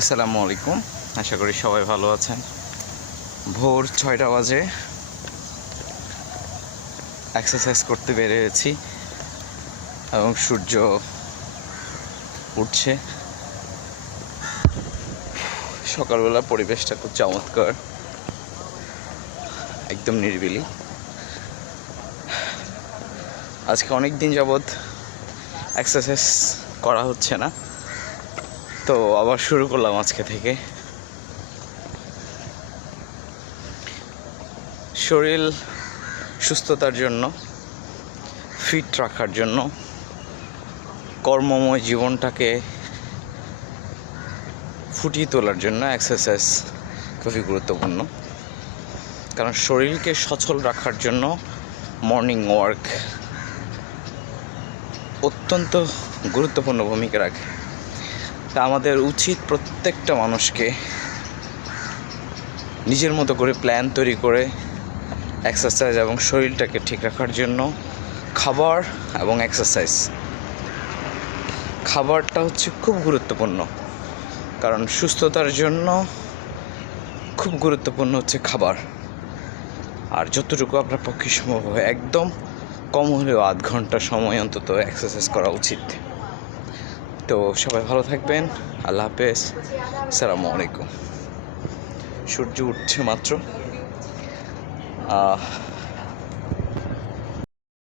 আসসালামু আলাইকুম। আশা করি সবাই ভালো আছেন। ভোর ছয়টা বাজে। এক্সারসাইজ করতে বেরিয়েছি এবং সূর্য উঠছে। সকালবেলা পরিবেশটা খুব চমৎকার। একদম নিরিবিলি। আজকে অনেক দিন যাবৎ এক্সারসাইজ করা হচ্ছে না। তো আবার শুরু করলাম আজকে থেকে। শরীর সুস্থতার জন্য ফিট রাখার জন্য, কর্মময় জীবনটাকে ফুটিয়ে তোলার জন্য এক্সারসাইজ খুবই গুরুত্বপূর্ণ। কারণ শরীরকে সচল রাখার জন্য মর্নিং ওয়ার্ক অত্যন্ত গুরুত্বপূর্ণ ভূমিকা রাখে। তা আমাদের উচিত প্রত্যেকটা মানুষকে নিজের মতো করে প্ল্যান তৈরি করে এক্সারসাইজ এবং শরীরটাকে ঠিক রাখার জন্য খাবার এবং এক্সারসাইজ খাবারটা হচ্ছে খুব গুরুত্বপূর্ণ, কারণ সুস্থতার জন্য খুব গুরুত্বপূর্ণ হচ্ছে খাবার। আর যতটুকু আপনার পক্ষে সম্ভব হয় একদম কম হলেও আধ ঘণ্টা সময় অন্তত এক্সারসাইজ করা উচিত। তো সবাই ভালো থাকবেন। আল্লাহ হাফেজ। সালাম আলাইকুম। সূর্য উঠছে মাত্র।